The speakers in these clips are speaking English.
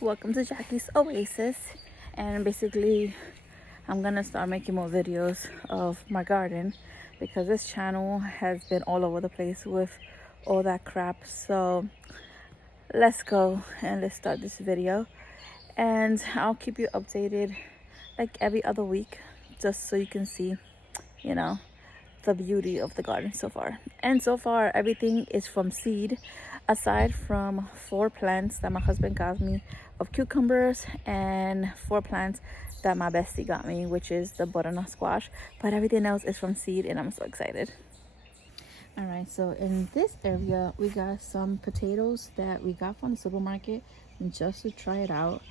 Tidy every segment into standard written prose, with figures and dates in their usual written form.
Welcome to Jackie's Oasis. And basically, I'm gonna start making more videos of my garden because this channel has been all over the place with all that crap. So let's go and let's start this video, and I'll keep you updated like every other week, just so you can see, you know, the beauty of the garden so far. And so far everything is from seed, aside from 4 plants that my husband got me of cucumbers and 4 plants that my bestie got me, which is the butternut squash. But everything else is from seed and I'm so excited. All right, so in this area we got some potatoes that we got from the supermarket just to try it out,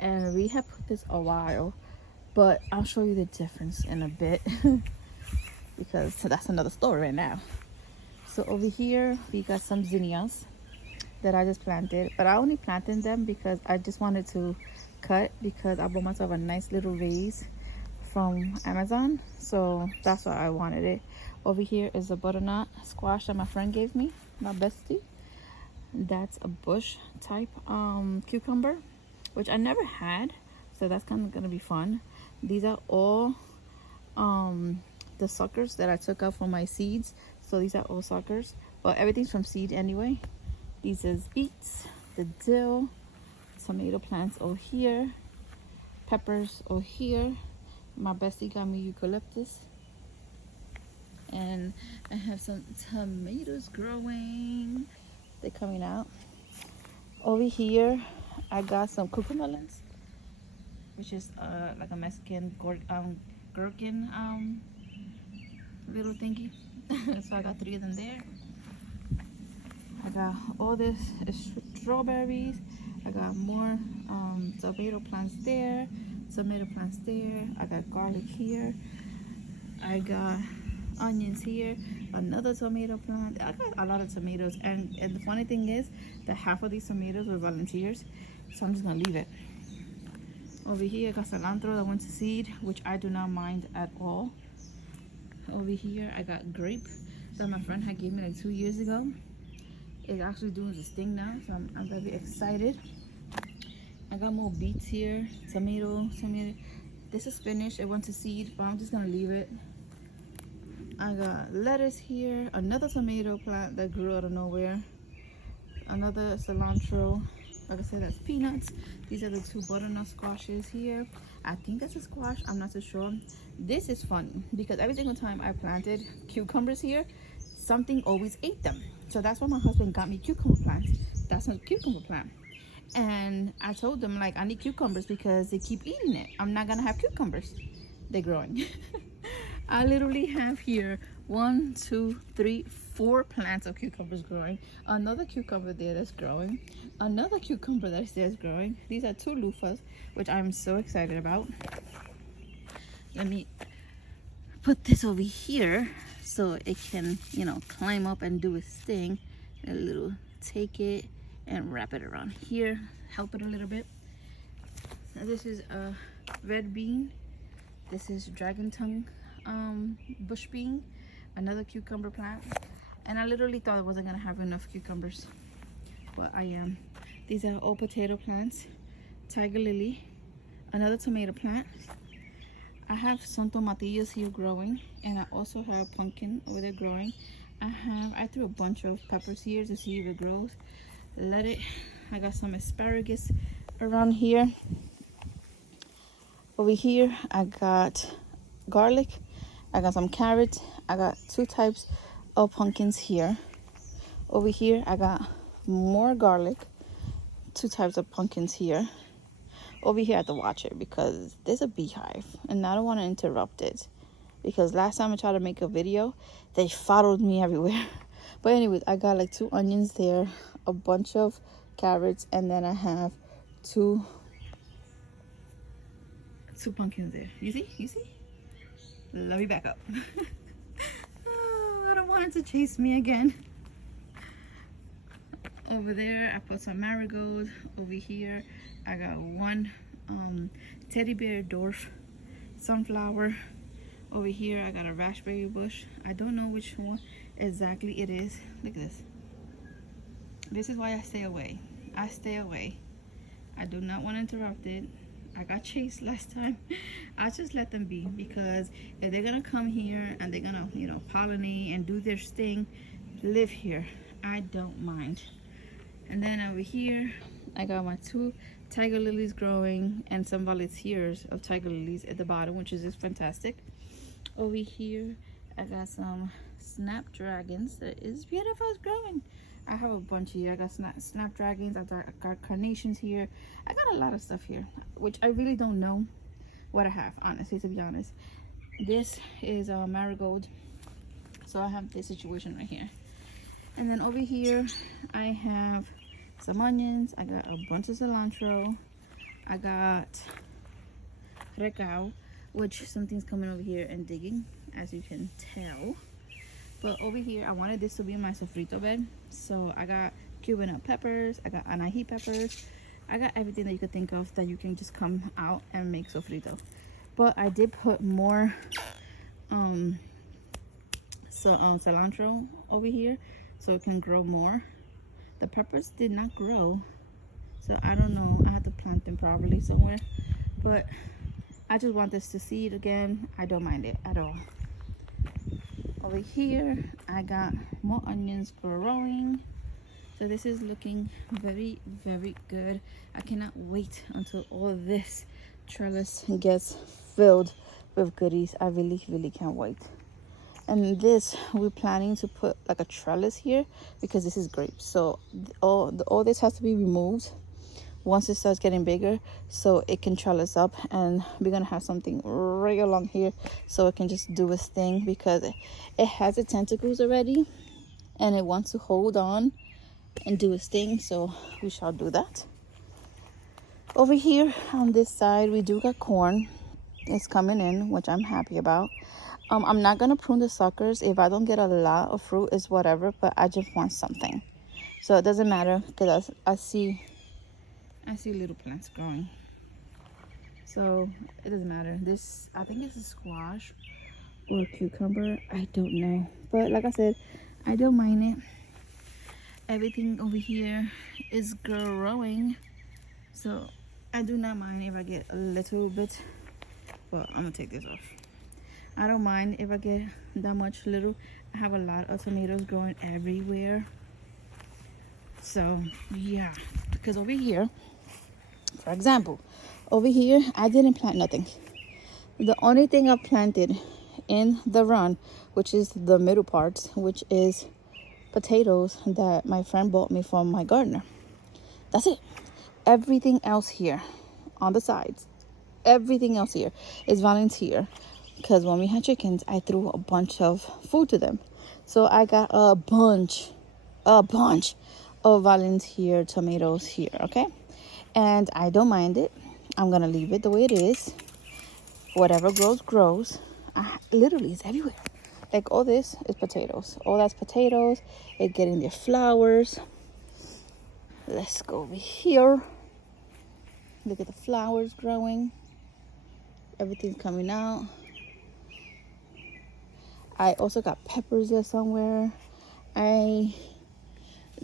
and we have put this a while, but I'll show you the difference in a bit because that's another story right now. So over here we got some zinnias that I just planted, but I only planted them because I just wanted to cut, because I bought myself a nice little vase from Amazon, so that's why I wanted it. Over here is a butternut squash that my friend gave me, my bestie. That's a bush type cucumber, which I never had, so that's kind of gonna be fun. These are all the suckers that I took out from my seeds, so these are all suckers, but everything's from seed anyway. These is beets, the dill, tomato plants over here, peppers over here. My bestie got me eucalyptus, and I have some tomatoes growing. They're coming out. Over here I got some cucamelons, which is like a Mexican gherkin little thingy. So I got 3 of them there. I got all this strawberries. I got more tomato plants there, tomato plants there. I got garlic here. I got onions here, another tomato plant. I got a lot of tomatoes, and the funny thing is that half of these tomatoes were volunteers, so I'm just gonna leave it. Over here I got cilantro that went to seed, which I do not mind at all. Over here I got grape that my friend had gave me like 2 years ago. It's actually doing this thing now, so I'm very excited. I got more beets here, tomato. This is spinach, it went to seed, but I'm just gonna leave it. I got lettuce here, another tomato plant that grew out of nowhere, another cilantro. Like I said, that's peanuts. These are the 2 butternut squashes here. I think that's a squash, I'm not so sure. This is funny because every single time I planted cucumbers here, something always ate them. So that's why my husband got me cucumber plants. That's a cucumber plant. And I told them, like, I need cucumbers because they keep eating it. I'm not gonna have cucumbers. They're growing. I literally have here 1, 2, 3, 4 plants of cucumbers growing. Another cucumber there that's growing. Another cucumber that's there is growing. These are 2 loofahs, which I'm so excited about. Let me put this over here so it can, you know, climb up and do its thing. A little, take it and wrap it around here, help it a little bit. Now this is a red bean. This is dragon tongue bush bean, another cucumber plant. And I literally thought I wasn't gonna have enough cucumbers, but I am. These are all potato plants, tiger lily, another tomato plant. I have some tomatillos here growing, and I also have pumpkin over there growing. I threw a bunch of peppers here to see if it grows. Let it. I got some asparagus around here. Over here I got garlic, I got some carrots, I got 2 types of pumpkins here. Over here I got more garlic, 2 types of pumpkins here. Over here I have to watch it because there's a beehive and I don't want to interrupt it, because last time I tried to make a video they followed me everywhere. But anyways, I got like 2 onions there, a bunch of carrots, and then I have 2 pumpkins there. You see? Let me back up. Oh, I don't want it to chase me again. Over there I put some marigolds. Over here I got 1 teddy bear dwarf sunflower. Over here I got a raspberry bush. I don't know which one exactly it is. Look at this. This is why I stay away. I I do not want to interrupt it. I got chased last time. I just let them be, because if they're gonna come here and they're gonna, you know, pollinate and do their thing, live here, I don't mind. And then over here, I got my 2 tiger lilies growing and some volunteers of tiger lilies at the bottom, which is just fantastic. Over here, I got some snapdragons that is beautiful. It's growing. I have a bunch here. I got snapdragons. I got carnations here. I got a lot of stuff here, which I really don't know what I have, honestly, to be honest. This is a marigold, so I have this situation right here. And then over here, I have some onions. I got a bunch of cilantro. I got recao, which something's coming over here and digging, as you can tell. But over here, I wanted this to be my sofrito bed, so I got Cuban up peppers, I got anahi peppers, I got everything that you could think of that you can just come out and make sofrito. But I did put more cilantro over here so it can grow more. The peppers did not grow, so I don't know. I have to plant them probably somewhere, but I just want this to seed again. I don't mind it at all. Over here, I got more onions growing. So this is looking very, very good. I cannot wait until all this trellis gets filled with goodies. I really, really can't wait. And this, we're planning to put like a trellis here because this is grapes. So all this has to be removed once it starts getting bigger, so it can trellis up, and we're gonna have something right along here so it can just do its thing, because it has its tentacles already and it wants to hold on and do its thing. So we shall do that. Over here on this side, we do got corn. It's coming in, which I'm happy about. I'm not gonna prune the suckers. If I don't get a lot of fruit, it's whatever, but I just want something, so it doesn't matter, because I see little plants growing, so it doesn't matter. This, I think it's a squash or a cucumber, I don't know, but like I said, I don't mind it. Everything over here is growing, so I do not mind if I get a little bit. But I'm gonna take this off. I don't mind if I get that much little. I have a lot of tomatoes growing everywhere, so yeah. Because over here, for example, over here I didn't plant nothing. The only thing I planted in the run, which is the middle part, which is potatoes that my friend bought me from my gardener. That's it. Everything else here on the sides, everything else here is volunteer, because when we had chickens, I threw a bunch of food to them, so I got a bunch of volunteer tomatoes here. Okay, and I don't mind it. I'm gonna leave it the way it is. Whatever grows. Literally, it's everywhere. Like, all this is potatoes. All that's potatoes. It's getting their flowers. Let's go over here. Look at the flowers growing. Everything's coming out. I also got peppers there somewhere. I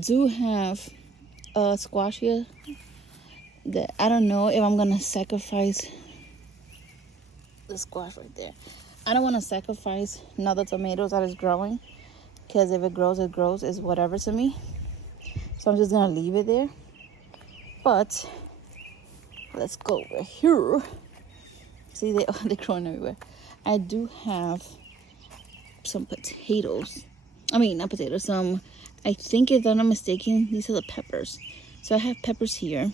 do have a squash here that I don't know if I'm gonna sacrifice. The squash right there. I don't want to sacrifice another tomatoes that is growing, because if it grows, it's whatever to me. So I'm just gonna leave it there. But let's go over here. See, they're growing everywhere. I do have some potatoes. I mean, not potatoes. I think, if I'm not mistaken, these are the peppers. So I have peppers here.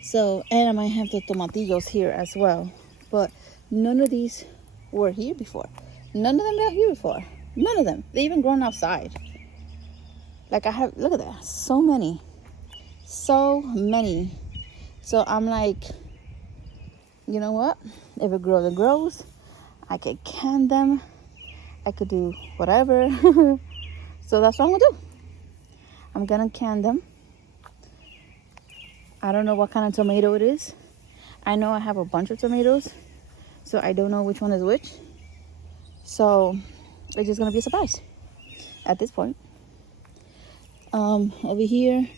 So, and I might have the tomatillos here as well. But none of these were here before. None of them got here before. None of them. They even grown outside. Like, I have, look at that. So many. So I'm like, you know what? If it grows, it grows. I could can them. I could do whatever. So that's what I'm gonna do. I'm gonna can them. I don't know what kind of tomato it is. I know I have a bunch of tomatoes, so I don't know which one is which. So it's just gonna be a surprise at this point. Over here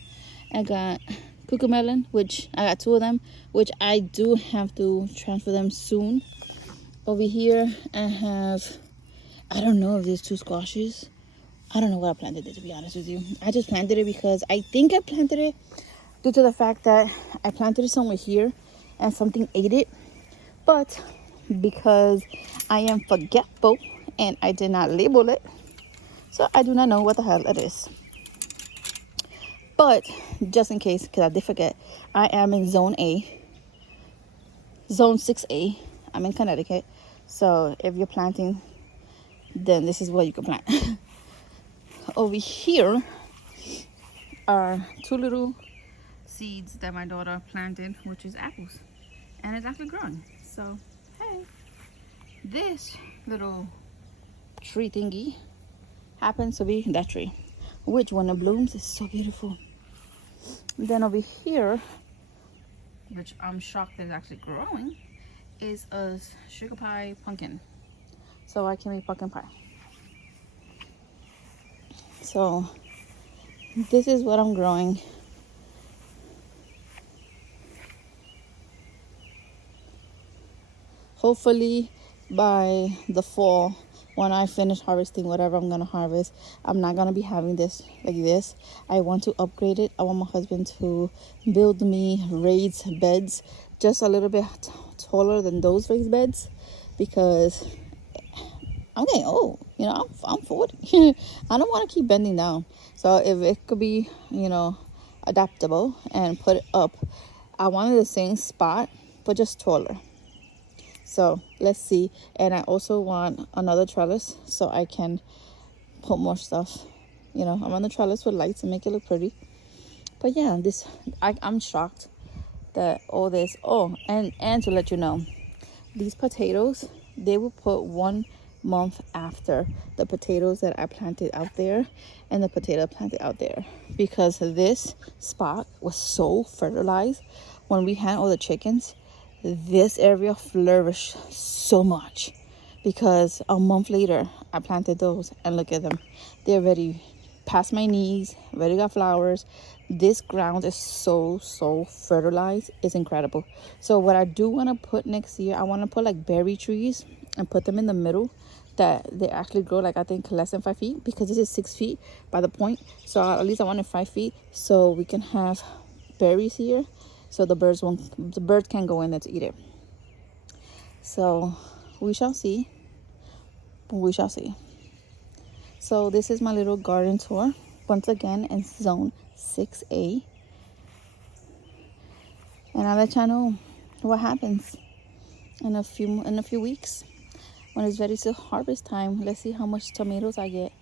I got cucamelon, which I got 2 of them, which I do have to transfer them soon. Over here I have, I don't know if there's 2 squashes. I don't know what I planted it, to be honest with you. I just planted it because I think I planted it due to the fact that I planted it somewhere here and something ate it. But because I am forgetful and I did not label it, so I do not know what the hell it is. But just in case, because I did forget, I am in Zone A, Zone 6A. I'm in Connecticut. So if you're planting, then this is what you can plant. Over here are 2 little seeds that my daughter planted, which is apples. And it's actually growing. So, hey. This little tree thingy happens to be that tree, which when it blooms is so beautiful. And then over here, which I'm shocked is actually growing, is a sugar pie pumpkin. So I can make pumpkin pie. So this is what I'm growing. Hopefully by the fall, when I finish harvesting whatever I'm gonna harvest, I'm not gonna be having this like this. I want to upgrade it. I want my husband to build me raised beds, just a little bit taller than those raised beds, because I'm getting old. You know, I'm 40. I don't want to keep bending down. So if it could be, you know, adaptable and put it up, I wanted the same spot but just taller. So let's see. And I also want another trellis so I can put more stuff. You know, I want the trellis with lights and make it look pretty. But yeah, this I'm shocked that all this. Oh, and to let you know, these potatoes, they will put 1 month after the potatoes that I planted out there and the potato planted out there, because this spot was so fertilized. When we had all the chickens, this area flourished so much, because a month later I planted those and look at them, they're already past my knees, already got flowers. This ground is so fertilized. It's incredible. So what I do want to put next year, I want to put like berry trees and put them in the middle, that they actually grow like, I think, less than 5 feet, because this is 6 feet by the point. So at least I wanted 5 feet so we can have berries here, so the birds can't go in there to eat it. So we shall see. So this is my little garden tour, once again in Zone 6A. And I'll let y'all know what happens in a few weeks when it's ready to harvest time. Let's see how much tomatoes I get,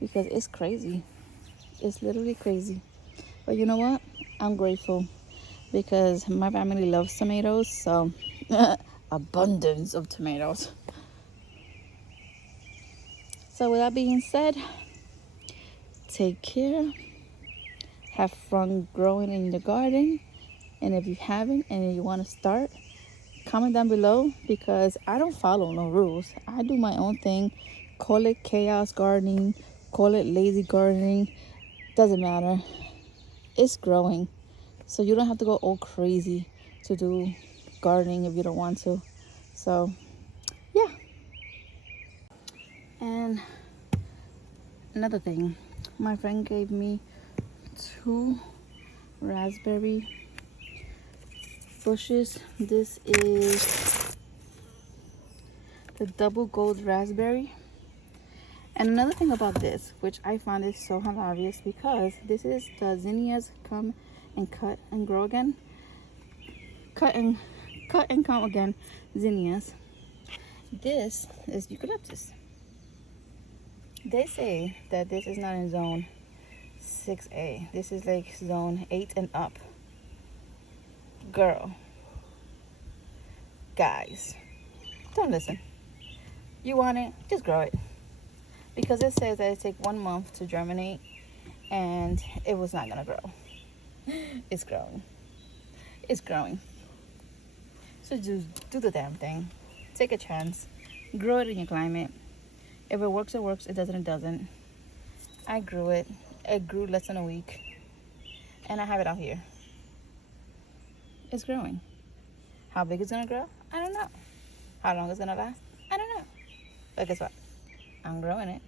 because it's crazy. It's literally crazy. But you know what? I'm grateful, because my family loves tomatoes, so abundance of tomatoes. So with that being said, take care, have fun growing in the garden, and if you haven't and you want to start, comment down below, because I don't follow no rules. I do my own thing. Call it chaos gardening, call it lazy gardening, doesn't matter. It's growing, so you don't have to go all crazy to do gardening if you don't want to. So yeah. And another thing, my friend gave me 2 raspberry bushes. This is the double gold raspberry. And another thing about this, which I found is so hilarious, because this is the zinnias come and cut and grow again, cut and come again zinnias. This is eucalyptus. They say that this is not in Zone 6A. This is like Zone 8 and up. Girl, guys, don't listen. You want it, just grow it, because it says that it takes 1 month to germinate, and it was not gonna grow. It's growing. So do the damn thing. Take a chance. Grow it in your climate. If it works, it works. It doesn't, it doesn't. I grew it. It grew less than a week, and I have it out here. It's growing. How big it's gonna grow? I don't know. How long it's gonna last? I don't know. But guess what? I'm growing it.